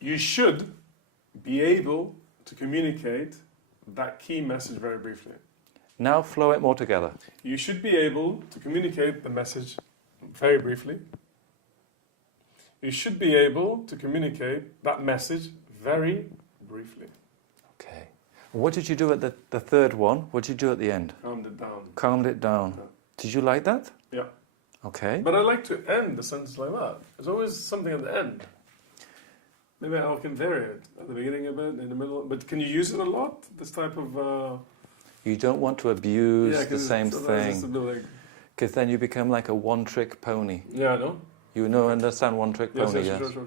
You should be able to communicate that key message very briefly. Now flow it more together. You should be able to communicate the message very briefly. You should be able to communicate that message very briefly. Okay. What did you do at the third one? What did you do at the end? Calmed it down. Calmed it down. Yeah. Did you like that? Yeah. Okay. But I like to end the sentence like that. There's always something at the end. Maybe I can vary it at the beginning a bit, in the middle. But can you use it a lot? This type of... You don't want to abuse the same like, thing. Because then you become like a one-trick pony. yeah, I know. You know, understand one-trick pony, yes? Sure.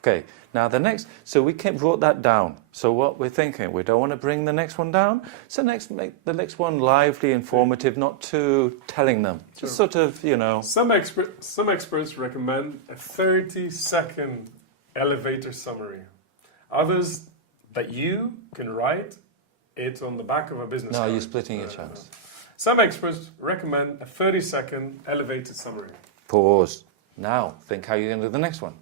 Okay, now the next, so we brought that down. So what we're thinking, we don't want to bring the next one down. So make the next one lively, informative, not too telling them. Just sort of, you know. Some experts recommend a 30-second elevator summary. Others that you can write it on the back of a business card. No, you're splitting your chance. Some experts recommend a 30-second elevated summary. Pause. Now, think how you're going to do the next one.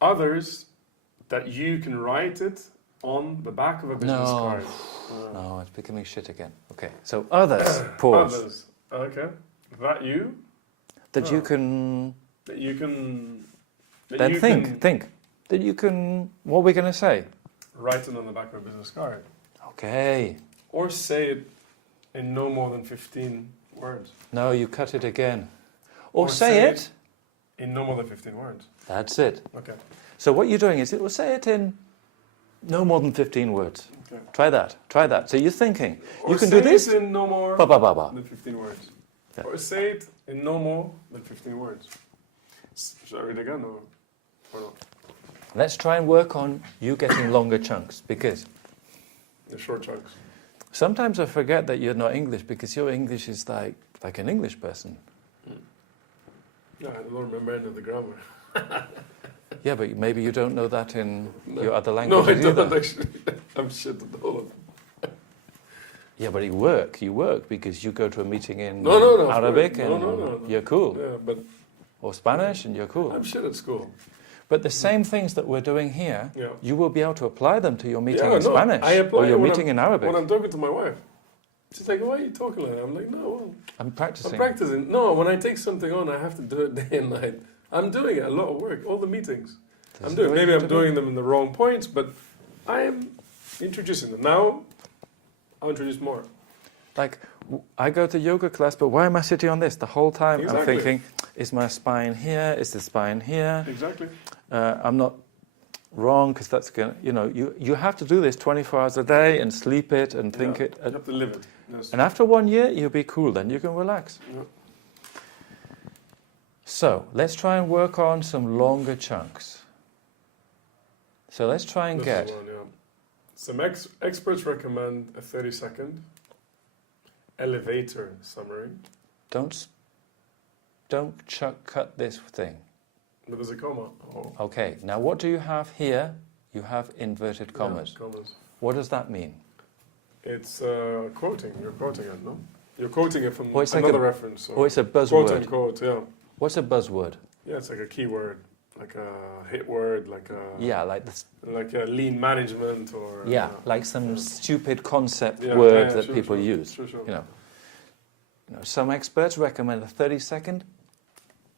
Others that you can write it on the back of a business card. No, it's becoming shit again. Okay, so others. Pause. Others. Okay. That you. That you can. That you can. Then think. That you can. What are we going to say? Write it on the back of a business card. Okay. Or say it in no more than 15 words. No, you cut it again. Or say it in no more than 15 words. That's it. Okay. So what you're doing is it will say it in no more than 15 words. Okay. Try that. So you're thinking, or you can do this. It in no more than 15 words. Yeah. Or say it in no more than 15 words. Shall I read again or not? Let's try and work on you getting longer chunks, because The short chunks. sometimes I forget that you're not English, because your English is like an English person. Yeah, I don't remember any of the grammar. Yeah, but maybe you don't know that in your other No, languages I don't either. actually. I'm shit at all of them. Yeah, but you work because you go to a meeting in No, Arabic no, and no. you're cool. Yeah, but Or Spanish and you're cool. I'm shit at school. But the same things that we're doing here, Yeah. you will be able to apply them to your meeting Yeah, in no, Spanish I apply or your when meeting in Arabic. When I'm talking to my wife, she's like, "Why are you talking like that?" I'm like, "No, well, I'm practicing. I'm practicing." No, when I take something on, I have to do it day and night. I'm doing it, a lot of work, all the meetings. This I'm is doing. the way Maybe you I'm have to do doing them in the wrong points, but I am introducing them. Now, I'll introduce more. Like, I go to yoga class, but why am I sitting on this? The whole time Exactly. I'm thinking, is my spine here? Is the spine here? Exactly. I'm not wrong, because that's going to, you have to do this 24 hours a day and sleep it and think it. You have to live it. Yes. And after 1 year, you'll be cool, then you can relax. Yeah. So, let's try and work on some longer chunks. So let's try and This get... is one, yeah. Some experts recommend a 30-second elevator summary. Don't cut this thing. But there's a comma. Oh. Okay, now what do you have here? You have inverted commas. Yeah, commas. What does that mean? It's quoting. You're quoting it, no? You're quoting it from Well, it's another like reference. Or it's a Quote buzzword. unquote, yeah. What's a buzzword? Yeah, it's like a keyword, like a hit word, like a Yeah, like this. like a lean management or Yeah, like some stupid concept Yeah, word yeah, that sure, people sure, use. Sure. You know, some experts recommend a 30-second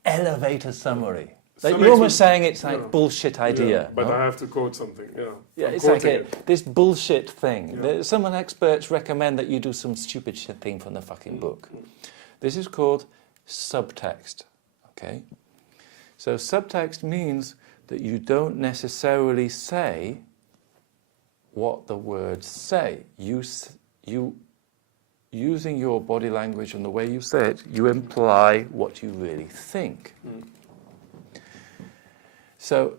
elevator summary. Like Some you're almost experts- saying it's like yeah. bullshit idea. Yeah, but no? I have to quote something. Yeah, Yeah, I'm it's like quoting it. this bullshit thing. Yeah. Some experts recommend that you do some stupid shit thing from the fucking book. This is called subtext. Okay? So subtext means that you don't necessarily say what the words say. You using your body language and the way you say it, you imply what you really think. So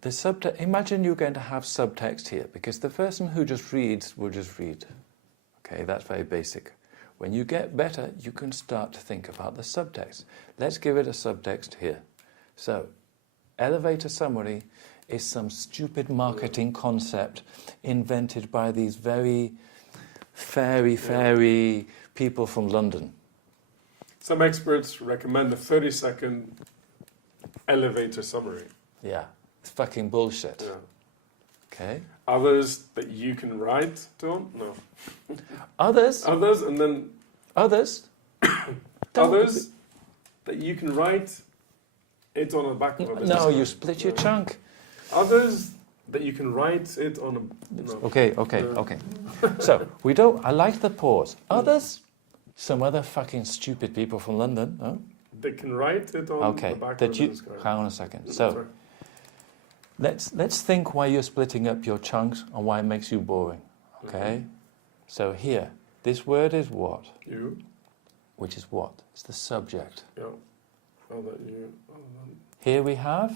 the subtext, imagine you're going to have subtext here, because the person who just reads will just read. Okay, that's very basic. When you get better, you can start to think about the subtext. Let's give it a subtext here. So, elevator summary is some stupid marketing concept invented by these very fairy people from London. Some experts recommend a 30-second elevator summary. Yeah. It's fucking bullshit. Yeah. Okay. Others that you can write on? No. Others. Others, and then Others. others that you can write it on the back of a business No, card. you split your chunk. Others that you can write it on a. No. Okay. So we don't. I like the pause. Others. Some other fucking stupid people from London. No? They can write it on Okay. the back of That a you. business card. Hang on a second. So. Sorry. Let's think why you're splitting up your chunks and why it makes you boring. Okay? So here, this word is what? You. Which is what? It's the subject. Yeah. Other you. Other Here we have,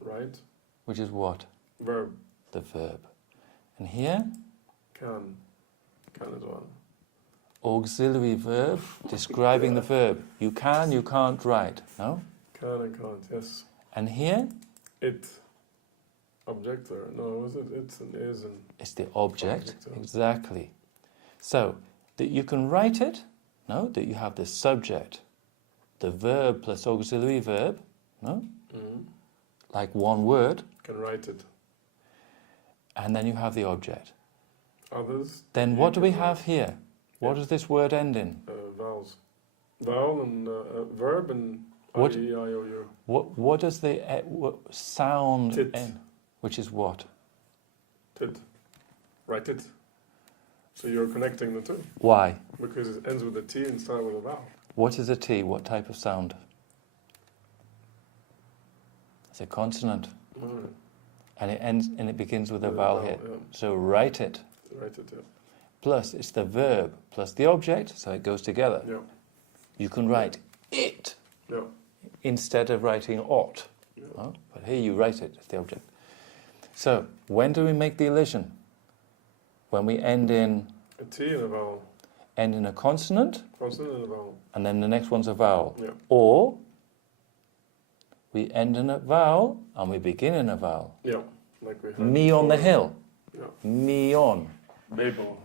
than, right. which is what? Verb. The verb. And here, Can. Can as well. auxiliary verb, describing the verb. You can, you can't write. No? Can and can't. Yes. And here, It. Object or no? Was it? It's and is and. it's the object. Object, yeah. Exactly. So, that you can write it, no? That you have the subject, the verb plus auxiliary verb, no? Mm. Like one word, Can write it. and then you have the object. Others. Then you what do we can have here? What does this word end in? Vowels. Vowel and verb and What? I, E, I, O, U. What does the sound Tit. end? Which is what? Tid. Write it. So you're connecting the two Why? because it ends with a T and starts with a vowel. What is a T? What type of sound? It's a consonant, Alright. and it ends and it begins with a With a vowel vowel, here. yeah. So write it. Write it. Yeah. Plus it's the verb plus the object, so it goes together. Yeah. You can write it Yeah. instead of writing ought. Yeah. Oh, but here you write it as the object. So when do we make the elision? When we end in A T and a vowel. a consonant, Consonant and a vowel. and then the next one's a vowel. Yeah. Or we end in a vowel and we begin in a vowel. Yeah. Like we had Me on the before. hill. Yeah. Me on. Be able.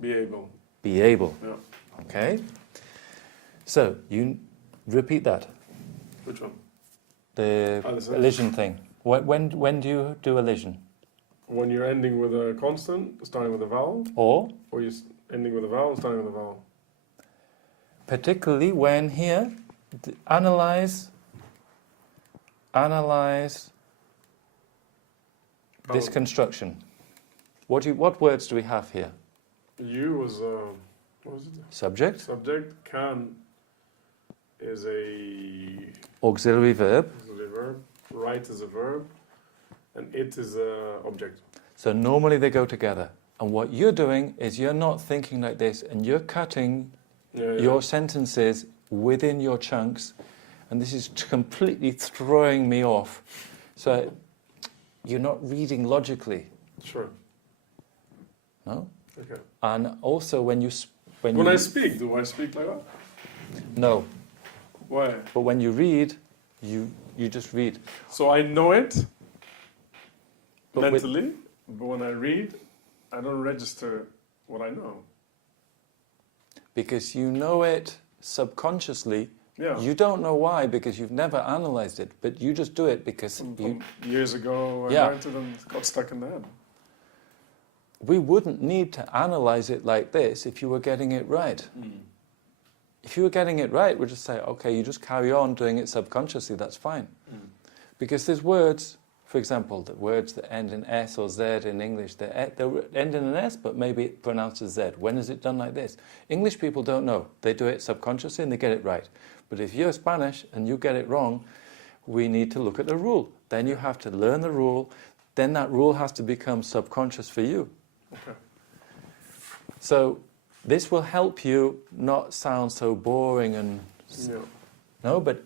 Be able. Be able. Yeah. Okay? So you repeat that. Which one? The Oh, the sentence. elision thing. When do you do elision? When you're ending with a consonant, starting with a vowel, Or or you're ending with a vowel, starting with a vowel. particularly when here, analyze this Vowel. construction. What words do we have here? You was what was it? Subject, Subject. Can is a auxiliary verb. verb. Write is a verb, and it is a object. So normally they go together. And what you're doing is you're not thinking like this, and you're cutting Yeah. Yeah. your sentences within your chunks, and this is completely throwing me off. So you're not reading logically, Sure. no? Okay. And also when you When I speak, do I speak like that? no, Why? but when you read, you just read. So I know it But with- mentally, but when I read, I don't register what I know. Because you know it subconsciously. Yeah. You don't know why because you've never analyzed it, but you just do it because From years ago, I Yeah. learned it and it got stuck in the head. we wouldn't need to analyze it like this if you were getting it right. If you were getting it right, we'd just say, okay, you just carry on doing it subconsciously, that's fine. Because there's words, for example, the words that end in S or Z in English, they end in an S, but maybe it pronounces Z. When is it done like this? English people don't know. They do it subconsciously and they get it right. But if you're Spanish and you get it wrong, we need to look at the rule. Then you have to learn the rule. Then that rule has to become subconscious for you. Okay. So this will help you not sound so boring and... Yeah. No, but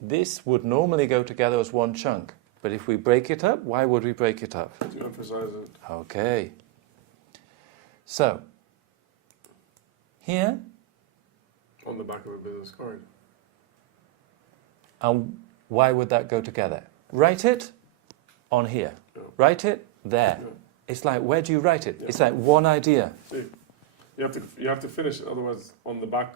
this would normally go together as one chunk. But if we break it up, why would we break it up? To emphasize it. Okay. So, here, On the back of a business card. and why would that go together? Write it on here. Yeah. Write it there. Yeah. It's like, where do you write it? Yeah. It's like one idea. See, you have to finish it, otherwise on the back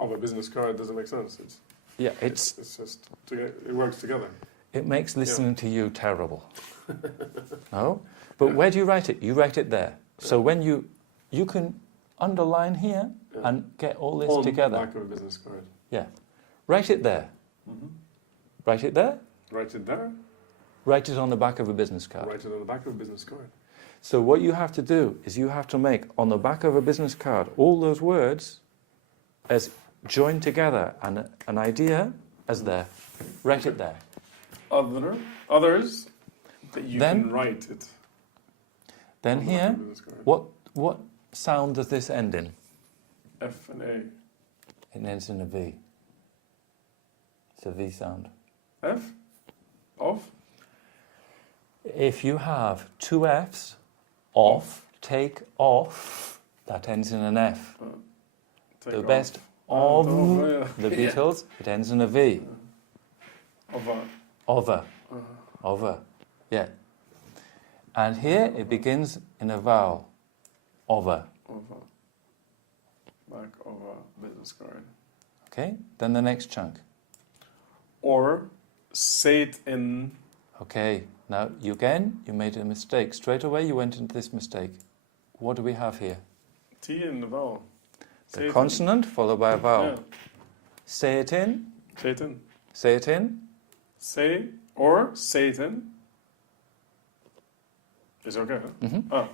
of a business card it doesn't make sense. Yeah, It's just it works together. it makes listening to you terrible. No? But where do you write it? You write it there. So when you can underline here and get all this On together. the back of a business card. Yeah. Write it there. Mm-hmm. Write it there. Write it there. Write it on the back of a business card. Write it on the back of a business card. So what you have to do is you have to make on the back of a business card all those words as joined together and an idea as there. Write it there. Others that you Then- can write it. Then on the back here, of a business card. what sound does this end in? F and A. It ends in a V. It's a V sound. F? Of? If you have two Fs, off, take off, that ends in an F. Take The off. best of yeah. the Beatles, it ends in a V. Of a. Over. Over. Yeah. And here it begins in a vowel. Over. Of a. Back of a business card. Okay? Then the next chunk. Or say it in. Okay. Now, you made a mistake. Straight away you went into this mistake. What do we have here? T in the vowel. Say The it consonant followed by a in. vowel. Yeah. Say it in. Say it in. Say it in. Say or say it in. Is okay, huh? Mhm.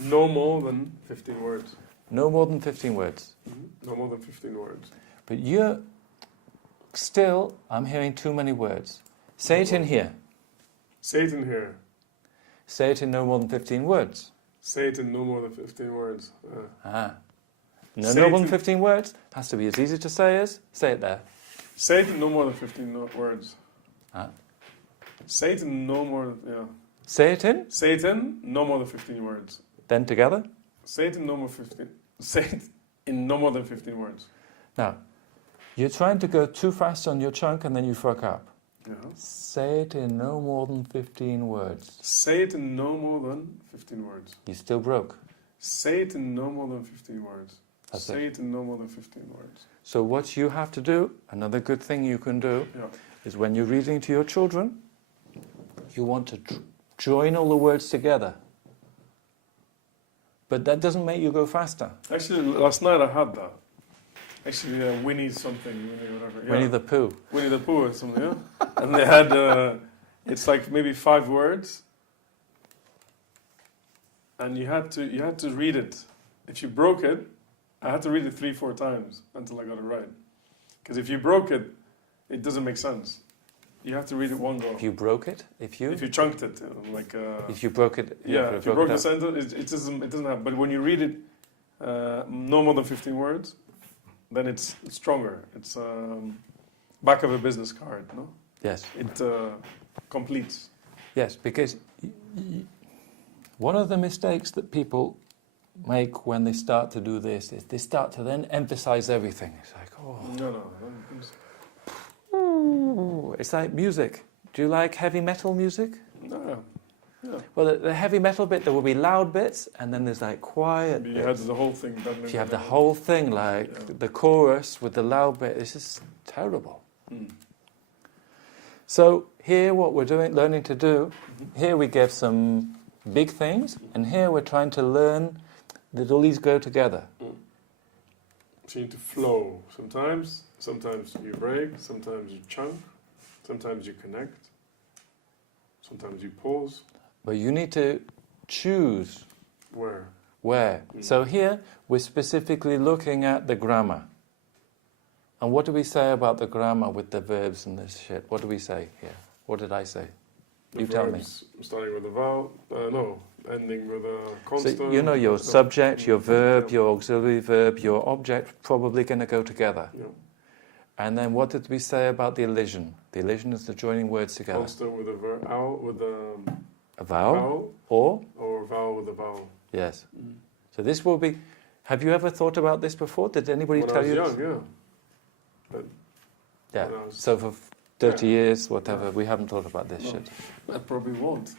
No more than 15 words. No more than 15 words. No more than 15 words. But you're still, I'm hearing too many words. Say it in here. Say it in here. Say it in no more than 15 words. Say it in no more than 15 words. No Say more it than in- 15 words. Has to be as easy to say as. Say it there. Say it in no more than 15 words. Ah. Say it in no more. Yeah. Say it in. Say it in no more than 15 words. Then together. Say it in no more 15. Say it in no more than 15 words. Now, you're trying to go too fast on your chunk and then you fuck up. Yeah. Say it in no more than 15 words. Say it in no more than 15 words. You still broke. Say it in no more than 15 words. That's Say it in no more than 15 words. So what you have to do, another good thing you can do, Yeah. is when you're reading to your children, you want to join all the words together. But that doesn't make you go faster. Actually, last night I had that. Actually, Winnie something, Winnie whatever. Yeah. Winnie the Pooh. Winnie the Pooh or something, yeah? And they had, it's like maybe 5 words. And you had to read it. If you broke it, I had to read it 3-4 times until I got it right. Because if you broke it, it doesn't make sense. You have to read it one go. If you broke it, If you chunked it, like if you broke it, yeah, if you broke the it up. sentence, it doesn't have. But when you read it, no more than 15 words, then it's stronger. It's back of a business card, no? Yes, It completes. yes, because one of the mistakes that people make when they start to do this is they start to then emphasize everything. It's like, oh, No. ooh. It's like music. Do you like heavy metal music? No. Yeah. Well, the heavy metal bit, there will be loud bits, and then there's like quiet You bits. had the whole thing done. If you have the whole thing, like Yeah. the chorus with the loud bit, it's just terrible. Mm. So here, what we're doing, learning to do, here we give some big things, and here we're trying to learn that all these go together. So you need to flow. Sometimes you break, sometimes you chunk, sometimes you connect, sometimes you pause. But you need to choose Where? where. So here, we're specifically looking at the grammar. And what do we say about the grammar with the verbs and this shit? What do we say here? What did I say? The You tell me. verbs starting with a vowel, ending with a So constant. you know your subject, your verb, your auxiliary verb, your object probably going to go together. Yeah. And then what did we say about the elision? The elision is the joining words together. Constant with a vowel with a A vowel, vowel or vowel with a vowel. yes. So this will be. Have you ever thought about this before? Did anybody When I tell was you? young, yeah. But Yeah. when I was- So for 30 Yeah. years, whatever, we haven't thought about this No. shit. I probably won't.